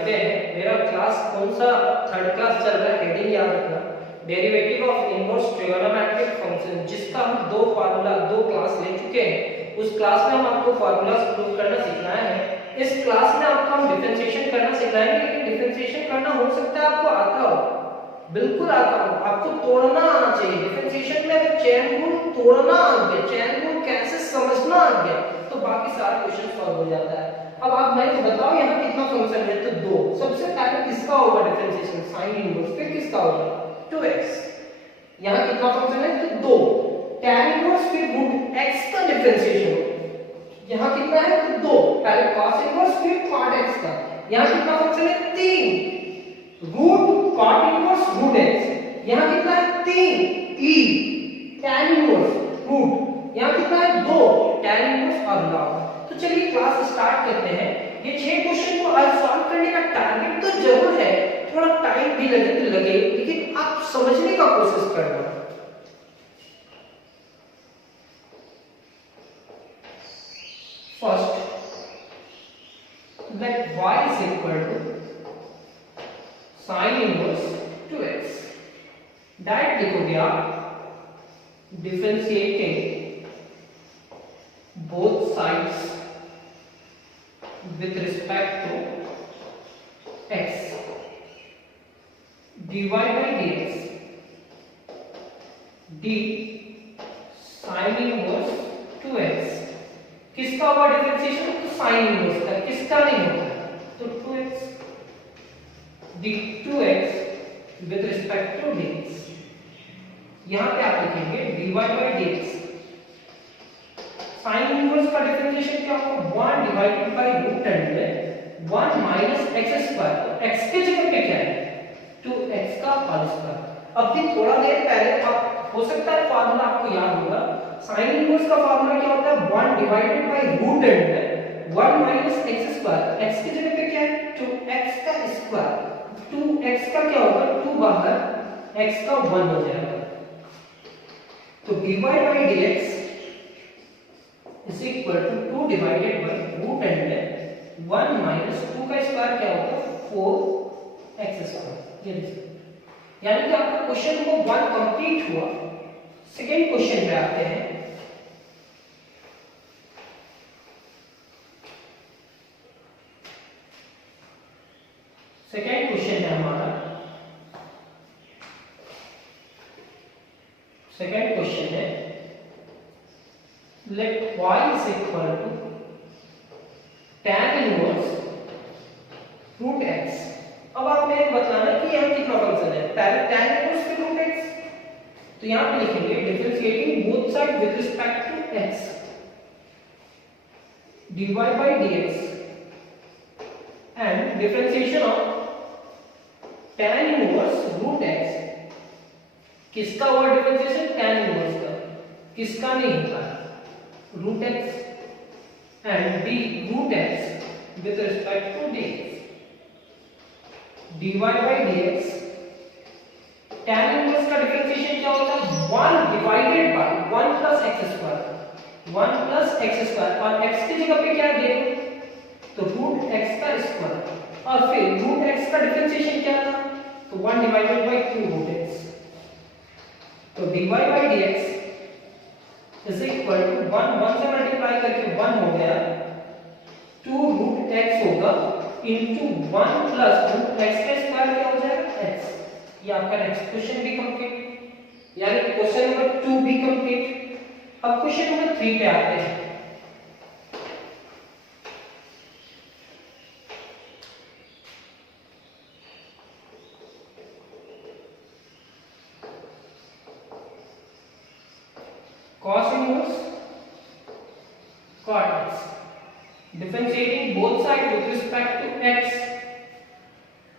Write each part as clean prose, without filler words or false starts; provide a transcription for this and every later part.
जानते हैं मेरा क्लास कौन सा थर्ड क्लास चल रहा है, हेडिंग याद रखना, derivative of inverse trigonometric function, जिसका हम दो क्लास ले चुके हैं। उस क्लास में हम आपको फार्मूलास प्रूव करना सिखाया है। इस क्लास में आपको हम डिफरेंशिएशन करना सिखाएंगे, लेकिन डिफरेंशिएशन करना हो सकता है आपको आता हो, बिल्कुल आता हो, आपको तोड़ना आना चाहिए। डिफरेंशिएशन में अगर चैन रूल तोड़ना आ गया, चैन रूल कैसे समझना आ गया, तो बाकी सारे क्वेश्चन सॉल्व हो जाता है। अब आप मेरे को बताओ यहाँ कितना फंक्शन है, तो दो। सबसे पहले किसका होगा डिफरेंशिएशन, साइन इनवर्स, फिर किसका होगा 2x। यहाँ कितना फंक्शन है, तो दो, tan इनवर्स फिर रूट x का डिफरेंशिएशन। यहाँ कितना है, तो दो, पहले cos इनवर्स फिर cot x का। यहाँ कितना फंक्शन है, तीन, root cot inverse root x। यहाँ कितना है, तीन, e tan इनवर्स रूट। यहाँ कितना है, दो, tan इनवर्स और log। तो चलिए क्लास स्टार्ट करते हैं। ये 6 क्वेश्चन को आज सॉल्व करने का टारगेट तो जरूर है, थोड़ा टाइम भी लगे तो लगे, लेकिन आप समझने का कोशिश करना। First, let y is equal to sin inverse 2x। Direct लिखोगे आप, differentiating both sides with respect to x, dy by dx d sin inverse 2x। किसका होगा डिफरेंशिएशन, तो साइन इनवर्स का, किसका नहीं होता, तो 2x d 2x with respect to dx। यहां पे आप लिखेंगे dy by dx। Sine inverse का डिफरेंशिएशन क्या होगा, 1 divided by root under 1 minus x square. तो x के जगह पे क्या है, 2x का होल स्क्वायर। अब भी थोड़ा देर पहले आप हो सकता है फार्मूला आपको याद होगा, साइन इनवर्स का फार्मूला क्या होता है, 1 divided by root under 1 minus x square. x की जगह पे क्या है, 2x का स्क्वायर। 2x का क्या होगा, 2 बाहर, x का 1 हो जाएगा। तो dy by dx is equal to 2 divided by root under 1 minus 2 का स्क्वायर क्या होता है, 4x स्क्वायर। ये देखिए, यानी कि आपका क्वेश्चन नंबर 1 कंप्लीट हुआ। सेकेंड क्वेश्चन पे आते हैं। सेकेंड क्वेश्चन है हमारा, सेकेंड क्वेश्चन है let y is equal to tan inverse root x। अब आप मेरे को बताना कि यहाँ कितना फंक्शन है, पहले tan inverse फिर root x। तो यहाँ पे लिखेंगे differentiating both side with respect to x, dy by dx and differentiation of tan inverse root x। किसका हुआ डिफरेंशिएशन, tan inverse का, किसका नहीं होता, root x and d root x with respect to dx। dy by dx, tan inverse का differentiation क्या होता है, 1 divided by 1 plus x square, 1 plus x square, और x की जगह पे क्या देखो, तो रूट x का स्क्वायर, और फिर रूट x का डिफरेंशिएशन क्या था, तो 1 डिवाइडेड बाय 2 रूट x। तो dy by dx is equal to 1 से मल्टीप्लाई करके 1 हो गया, 2 रूट x होगा इनटू 1 प्लस रूट x का स्क्वायर क्या हो जाएगा, x। ये आपका नेक्स्ट क्वेश्चन भी कंप्लीट, यानी क्वेश्चन नंबर 2 भी कंप्लीट। अब क्वेश्चन नंबर 3 पे आते हैं। cos inverse cot x, differentiating both side with respect to x।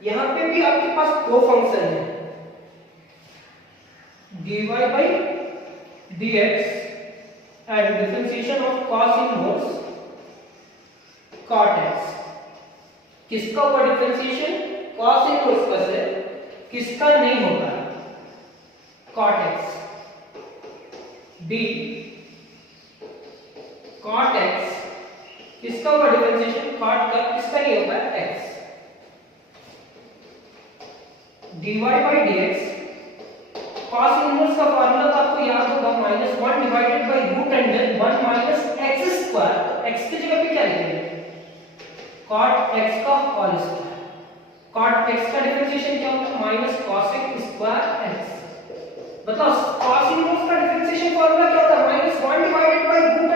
यहां पे भी आपके पास दो फंक्शन है, dy by dx and differentiation of cos inverse cot x। किसका हुआ डिफरेंशिएशन, cos इनवर्स का से, किसका नहीं होता, cot x। d cot x, किसका होगा डिफरेंशिएशन, cot का, किसका नहीं होता है, x। dy by dx cos inverse का फार्मूला तो आपको याद होगा -1 divided by root under 1 minus x square. तो x की जगह पे क्या लिखेंगे cot x का होल स्क्वायर। cot x का डिफरेंशिएशन क्या होता है minus cos x square x। बताओ cos इनवर्स का डिफरेंशिएशन फार्मूला क्या होता है -1 divided by root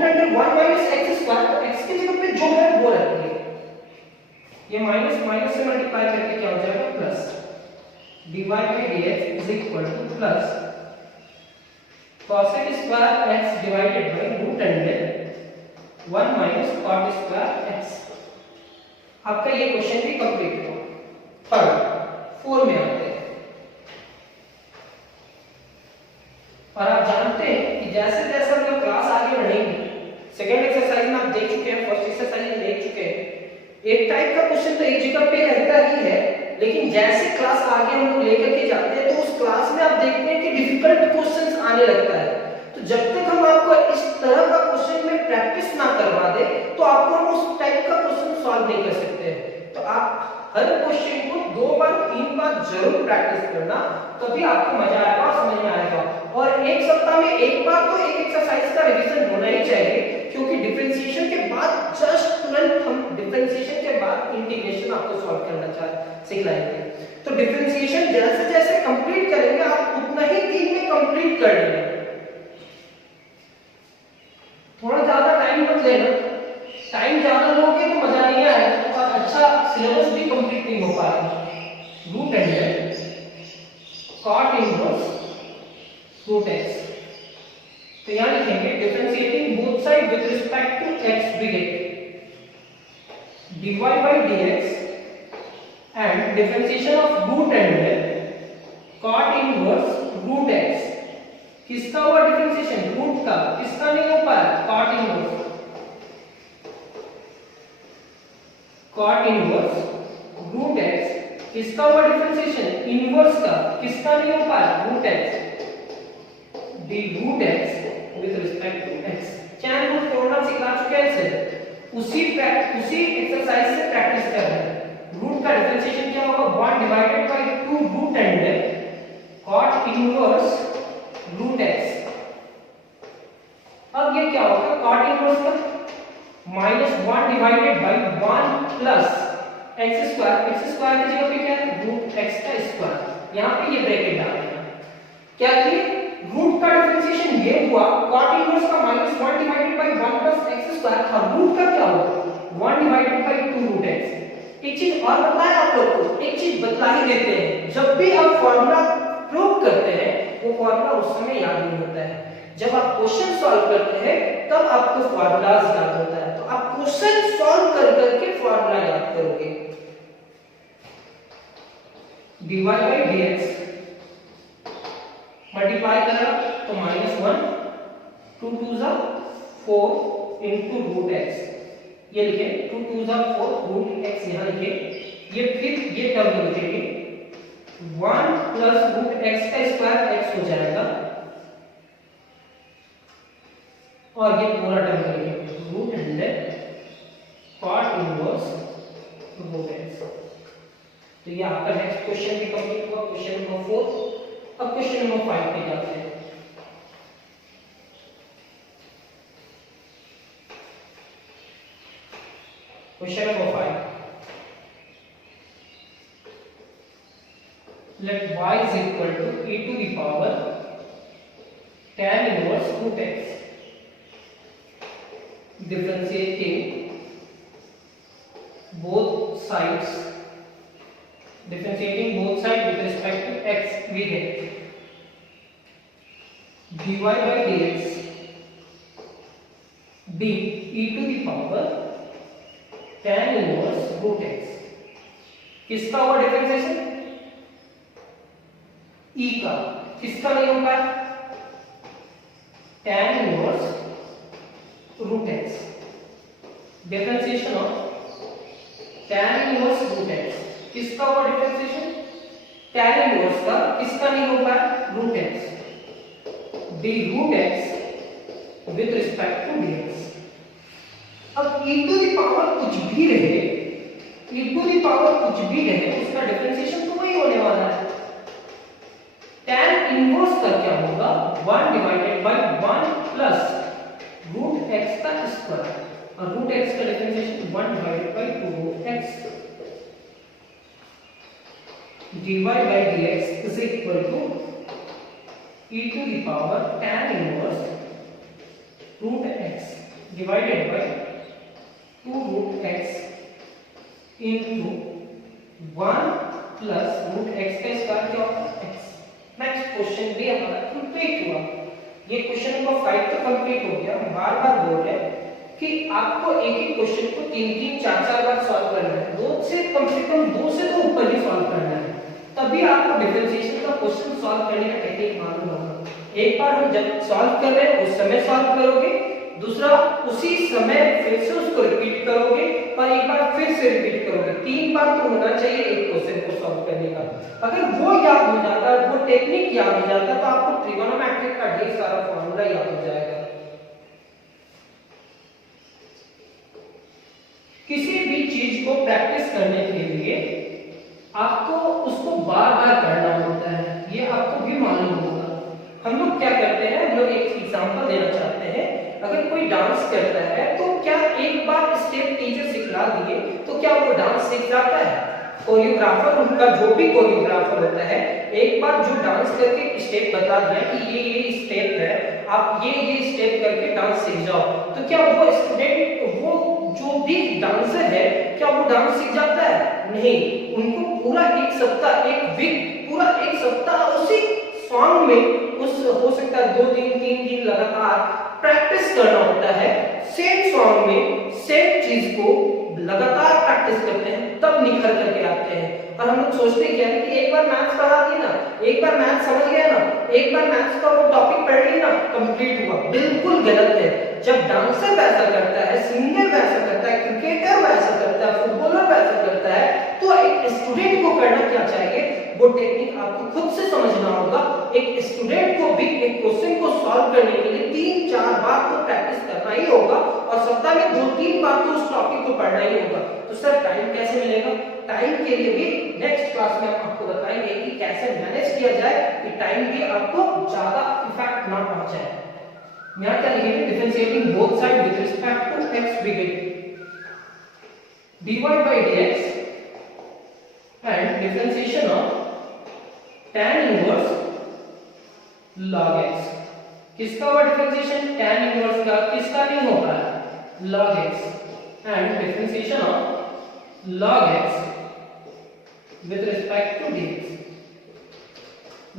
under 1 minus x square. तो x की जगह पे जो है वो रखेंगे, ये माइनस माइनस से मल्टीप्लाई करके क्या हो जाएगा plus dy by dx is equal to plus cos x square x divided by root under 1 minus cot square x। आपका ये क्वेश्चन भी कंप्लीट हो। पर 4 में आते हैं और आप जानते हैं कि जैसे जैसे हम लोग क्लास आगे बढ़ेंगे, सेकंड एक्सरसाइज में आप देख चुके हैं, फर्स्ट एक्सरसाइज में देख चुके हैं, एक टाइप का क्वेश्चन तो एक जगह पे रहता ही है, लेकिन जैसे क्लास आगे हम लोग लेकर के जाते हैं तो उस क्लास में आप देखते हैं कि डिफिकल्ट क्वेश्चंस आने लगता है। तो जब तक हम आपको इस तरह का क्वेश्चन में प्रैक्टिस ना करवा दे तो आपको हम उस टाइप का क्वेश्चन सॉल्व नहीं कर सकते हैं। तो आप हर क्वेश्चन को 2 बार 3 बार जरूर प्रैक्टिस करना, तभी आपको मजा आएगा और समझ में आएगा। और एक सप्ताह में एक बार तो एक एक्सरसाइज का रिवीजन होना ही चाहिए, क्योंकि डिफरेंशिएशन के बाद जस्ट तुरंत हम डिफरेंशिएशन के बाद इंटीग्रेशन आपको सॉल्व करना सिखाएंगे। तो डिफरेंशिएशन जैसे जैसे कंप्लीट करेंगे आप उतना ही 3 में कंप्लीट कर लेंगे। थोड़ा ज्यादा टाइम मत लेना, टाइम ज्यादा लोगे तो मजा नहीं आएगा और अच्छा सिलेबस भी कंप्लीट नहीं हो पाएगा। Root under cot inverse root x, तो यहां लिखेंगे differentiating both side with respect to x we get dy by dx and differentiation of root under cot inverse root x। किसका हुआ डिफरेंशिएशन रूट का, किसका नहीं हो पाया cot inverse. cot inverse root x किसका हुआ डिफरेंशिएशन इनवर्स का, किसका नहीं हो पाया root x। D root x with respect to x। Chain rule तोड़ना सिखा चुके हैं इसे, उसी एक्सरसाइज से प्रैक्टिस कर रहे हैं। रूट का डिफरेंशिएशन क्या होगा 1 divided by 2 root under cot inverse root x। अब ये क्या होगा cot इनवर्स का -1 divided by 1 plus x square. x square की जगह पे क्या है रूट x का स्क्वायर। यहां पे ये ब्रैकेट डाल देना। क्या किए रूट का डिफरेंशिएशन ये हुआ cot इनवर्स का -1 divided by 1 plus x square था। रूट का क्या हुआ 1 डिवाइडेड बाय 2 रूट x। एक चीज और बताया आप लोग को, एक चीज बतला ही देते हैं, जब भी आप फार्मूला प्रूव करते हैं वो फार्मूला उस समय याद नहीं होता है, जब आप क्वेश्चन सॉल्व करते हैं तब आपको फार्मूलाज याद होता है। तो आप क्वेश्चन सॉल्व कर करके फार्मूला याद करोगे। dy by dx मल्टीप्लाई करा तो -1 2 2 जा 4 इनटू रूट x, ये लिखे 2 2 जा 4 रूट x यहां लिखे, ये फिर ये टर्म लिखेंगे 1 प्लस रूट x का स्क्वायर x हो जाएगा और ये पूरा टर्म लिखेंगे root under cot inverse root x। तो ये आपका नेक्स्ट क्वेश्चन भी कंप्लीट हुआ, क्वेश्चन नंबर 4। अब क्वेश्चन नंबर 5 पे जाते हैं। Question number 5, let y is equal to e to the power tan inverse root x, differentiating both sides with respect to x we get dy by dx d e to the power tan inverse root x। किसका हुआ differentiation e का, किसका नहीं होगा tan inverse root x। Differentiation of tan inverse root x, किसका हुआ differentiation tan inverse का, किसका नहीं होगा root x। d root x with respect to dx। अब e टू द पावर कुछ भी रहे e टू द पावर कुछ भी रहे उसका डिफरेंशिएशन तो वही होने वाला है। tan इनवर्स का क्या होगा 1 divided by 1 plus root x का स्क्वायर, और रूट x का differentiation 1 divided by 2 root x dy by dx is equal to e to the power tan inverse root x divided by 2 root x into 1 plus root x का square क्या होगा x। Next question भी हमारा complete हुआ। ये question number 5 तो complete हो गया। हम बार बार बोल रहे हैं कि आपको एक ही क्वेश्चन को 3-3 4-4 बार सॉल्व करना है, दो से कम से तो ऊपर ही सॉल्व करना है, तभी आपको डिफरेंशिएशन का क्वेश्चन सॉल्व करने का टेक्निक मालूम होगा। एक बार हम जब सॉल्व कर रहे हैं उस समय सॉल्व करोगे, दूसरा उसी समय फिर से उसको रिपीट करोगे, और एक बार फिर से रिपीट करोगे। 3 बार तो होना चाहिए एक क्वेश्चन को सॉल्व करने का। अगर वो याद हो जाता है, वो टेक्निक याद हो जाता है, तो आपको ट्रिगोनोमेट्रिक का ढेर सारा फॉर्मूला याद हो जाएगा। किसी भी चीज को प्रैक्टिस करने के लिए आपको उसको बार बार करना होता है, ये आपको भी मालूम होगा। हम लोग क्या करते हैं, हम लोग एक एग्जांपल देना चाहते हैं। अगर कोई डांस करता है तो क्या एक बार स्टेप टीचर सिखला दिए तो क्या वो डांस सीख जाता है? कोरियोग्राफर, उनका जो भी कोरियोग्राफर होता है, एक बार जो डांस करके स्टेप बता दिया कि ये स्टेप है, आप ये स्टेप करके डांस सीख जाओ, तो क्या वो स्टूडेंट, वो जो भी डांसर है, क्या वो डांस सीख जाता है? नहीं, उनको पूरा एक सप्ताह, एक वीक, पूरा एक सप्ताह उसी सॉन्ग में, उस हो सकता है 2 दिन 3 दिन लगातार प्रैक्टिस करना होता है। सेम सॉन्ग में सेम चीज को लगातार प्रैक्टिस करते हैं, तब निखर करके आते हैं। और हम लोग सोचते क्या है कि एक बार मैथ्स पढ़ा दिया ना, एक बार मैथ्स समझ गया ना, एक बार मैथ्स का वो टॉपिक पढ़ लिया ना, कंप्लीट हुआ। बिल्कुल गलत है। जब डांसर वैसा करता है, सिंगर वैसा करता है, क्रिकेटर वैसा करता है, फुटबॉलर वैसा करता है, तो एक स्टूडेंट को करना क्या चाहिए, वो टेक्निक आपको खुद से समझना होगा। एक स्टूडेंट को भी एक क्वेश्चन को सॉल्व करने के लिए 3-4 बार तो प्रैक्टिस करना ही होगा, और सप्ताह में 2-3 बार तो उस टॉपिक को पढ़ना ही होगा। तो सर टाइम कैसे मिलेगा? टाइम के लिए भी नेक्स्ट क्लास में हम आपको बताएंगे कि कैसे मैनेज किया जाए कि टाइम भी आपको ज्यादा इफेक्ट ना पहुंचाए। यहाँ क्या लिखेंगे, differentiating both side with respect to x begin dy by dx and differentiation of tan inverse log x। किसका हुआ डिफरेंशिएशन? tan इनवर्स का। किसका नहीं हो रहा है? log x and differentiation of log x with respect to dx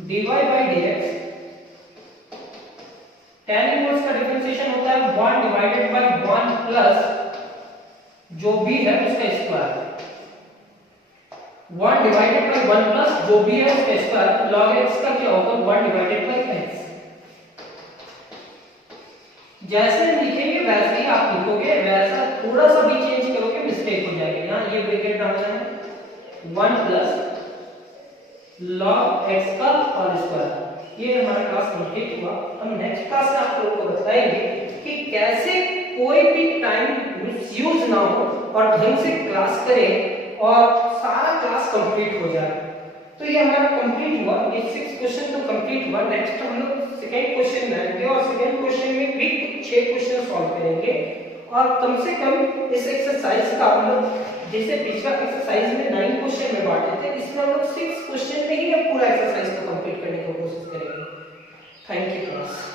dy by dx। tan inverse का differentiation होता है 1 डिवाइडेड बाय 1 प्लस जो भी है उसका स्क्वायर, 1 डिवाइडेड बाय 1 प्लस जो भी है उसका स्क्वायर। log x का क्या होगा 1 डिवाइडेड बाय x। जैसे लिखेंगे वैसे ही आप लिखोगे, वैसा थोड़ा सा भी चेंज करोगे मिस्टेक हो जाएगी। यहाँ ये ब्रैकेट डालना है 1 प्लस log x का होल स्क्वायर। ये हमारा क्लास कंप्लीट हुआ। हम नेक्स्ट क्लास में आप लोगों को बताएंगे कि कैसे कोई भी टाइम मिसयूज ना हो और ढंग से क्लास करें और सारा क्लास कंप्लीट हो जाए। तो ये हमारा कंप्लीट हुआ, ये 6 क्वेश्चन तो कंप्लीट हुआ। नेक्स्ट हम लोग सेकंड क्वेश्चन लेंगे और सेकंड क्वेश्चन में भी 6 क्वेश्चन सॉल्व करेंगे। और कम से कम इस एक्सरसाइज का हम लोग, जैसे पिछला एक्सरसाइज में 9 क्वेश्चन में बांटे थे, इसमें हम लोग 6 क्वेश्चन में ही पूरा एक्सरसाइज को कंप्लीट करने की कोशिश करेंगे। Thank you class.